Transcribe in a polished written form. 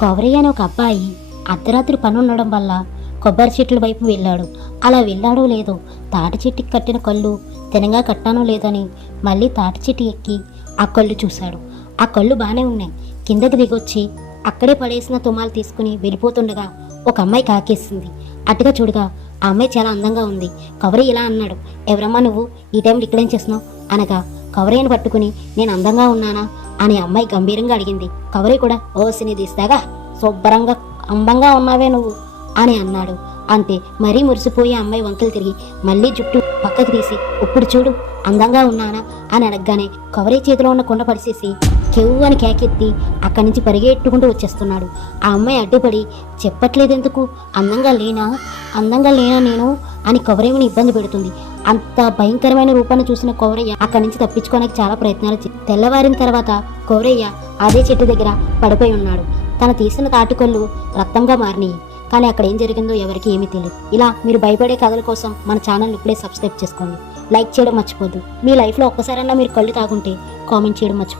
కొవరయ్య అనే ఒక అబ్బాయి అర్ధరాత్రి పని ఉండడం వల్ల కొబ్బరి చెట్ల వైపు వెళ్ళాడు. అలా వెళ్ళాడో లేదో తాటి చెట్టుకి కట్టిన కళ్ళు తినగా కట్టానో లేదని మళ్ళీ తాటి చెట్టు ఎక్కి ఆ కళ్ళు చూశాడు. ఆ కళ్ళు బాగానే ఉన్నాయి. కిందకి దిగొచ్చి అక్కడే పడేసిన తుమ్మాలు తీసుకుని వెళ్ళిపోతుండగా ఒక అమ్మాయి కాకేసింది. అటుగా చూడగా ఆ అమ్మాయి చాలా అందంగా ఉంది. కవరయ్య ఇలా అన్నాడు, ఎవరమ్మా నువ్వు, ఈ టైంలో ఇక్కడేం చేస్తున్నావు అనగా కవరయ్యను పట్టుకుని నేను అందంగా ఉన్నానా అని అమ్మాయి గంభీరంగా అడిగింది. కవరయ్య కూడా ఓసిని తీస్తాగా శుభ్రంగా అందంగా ఉన్నావే నువ్వు అని అన్నాడు. అంతే మరీ మురిసిపోయి అమ్మాయి వంకలు తిరిగి మళ్ళీ జుట్టు పక్కకు తీసి ఇప్పుడు చూడు అందంగా ఉన్నానా అని అడగగానే కవరయ్య చేతిలో ఉన్న కొండ పరిసేసి కెవ్వు అని కేకెత్తి అక్కడి నుంచి పరిగెట్టుకుంటూ వచ్చేస్తున్నాడు. ఆ అమ్మాయి అడ్డుపడి చెప్పట్లేదు ఎందుకు, అందంగా లేనా నేను అని కవరయ్యని ఇబ్బంది పెడుతుంది. అంత భయంకరమైన రూపాన్ని చూసిన కవరయ్య అక్కడి నుంచి తప్పించుకోవడానికి చాలా ప్రయత్నాలు తెల్లవారిన తర్వాత కవరయ్య అదే చెట్టు దగ్గర పడిపోయి ఉన్నాడు. తను తీసిన తాటికొల్లు రక్తంగా మారినాయి. కానీ అక్కడ ఏం జరిగిందో ఎవరికి ఏమీ తెలియదు. ఇలా మీరు భయపడే కథల కోసం మన ఛానల్ ఇప్పుడే సబ్స్క్రైబ్ చేసుకోండి. లైక్ చేయడం మర్చిపోద్దు. మీ లైఫ్లో ఒక్కసారైనా మీరు కళ్ళు తాగుంటే కామెంట్ చేయడం మర్చిపోద్దు.